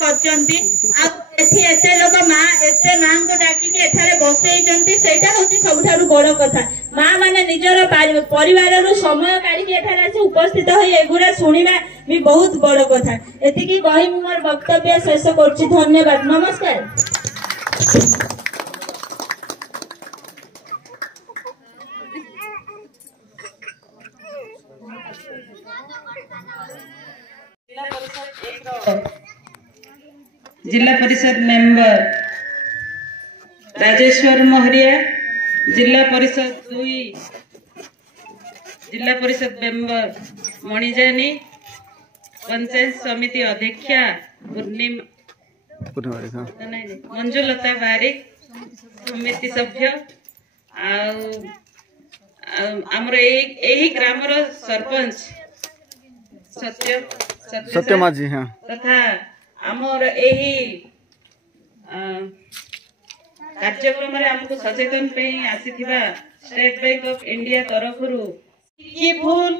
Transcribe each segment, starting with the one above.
करचंती एथि एते लोग एते मां को डाकी के एठारे बसैचंती सेटा होची सबठारु बड़ कथा। मां माने निजर परिवार रु समय काढी के एठारे आसी उपस्थित होई एगुरा सुनिबा भी बहुत बड़ कथा। एति की कहि मोर वक्तव्य शेष करछि। धन्यवाद। नमस्कार। जिला परिषद मेंबर राजेश्वर मोहरिया, जिला परिषद 2 जिला परिषद मेंबर मणिजानी, पंचायत समिति अध्यक्षा मंजुलता बारिक, समिति सभ्य आमर यही ग्रामर सरपंच सत्य माझी तथा आमर यही कार्यक्रम आमको सचेतन पे आसीथिबा स्टेट बैंक ऑफ इंडिया तरफ की भूल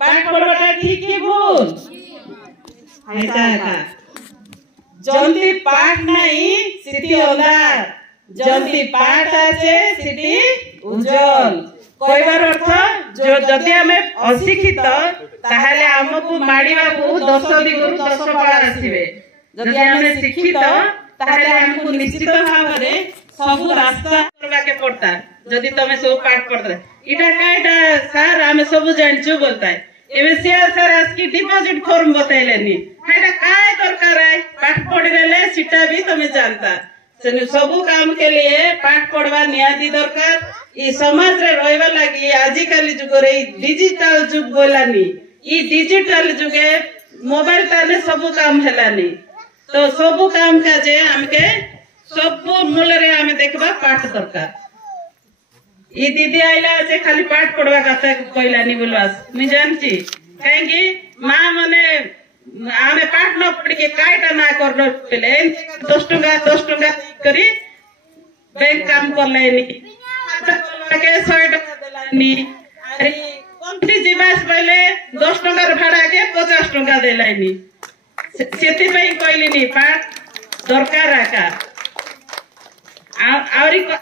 पाठ पढ़वाटा ठीक की भूल जल्दी पाठ नहीं सिटी अंधार, जल्दी पाठ आछे सिटी उज्जवल। कहबार अर्थ जो जदि आमे अशिक्षित ताहाले हमकु माडिबाकू 10 दिगरु 10 फल आसीबे, जदि आमे शिक्षित ताहाले हमकु निश्चित भावरे सब रास्ता करबा के पड़ता। जदि तमे सब पाठ पढ़ता इटा काइटा सर आमे सब जानचू बोलता है एबे शेयर सर आज की डिपॉजिट फॉर्म बताइलेनी हेटा काय दरकार है पाठ पढ़ले सीटा भी तमे जानता। सब काम के लिए पाठ पढ़वा नियादी दरकार। ई समाज रे रहबा लागि आजिकाली जुग रे डिजिटल जुग बोलानी, ई डिजिटल जुगे मोबाइल ताने सब काम हेलानी। तो सब काम का जे हमके सब मूल रे हमें देखबा पाठ दरकार। ई दीदी आइला जे खाली पाठ पढ़वा कथा कहलानी बोलवास मैं जानची काहेकि मां मने आमे पाठ न पढ़ के कायटा ना करलो पहले 10 टका करी बैंक काम कर लेनी के 100 टका देलानी। अरे कंपनी जीवास पहले 10 टका भाड़ा के 50 टका देलानी। सेति पई कहलिनी पाठ दरकार आका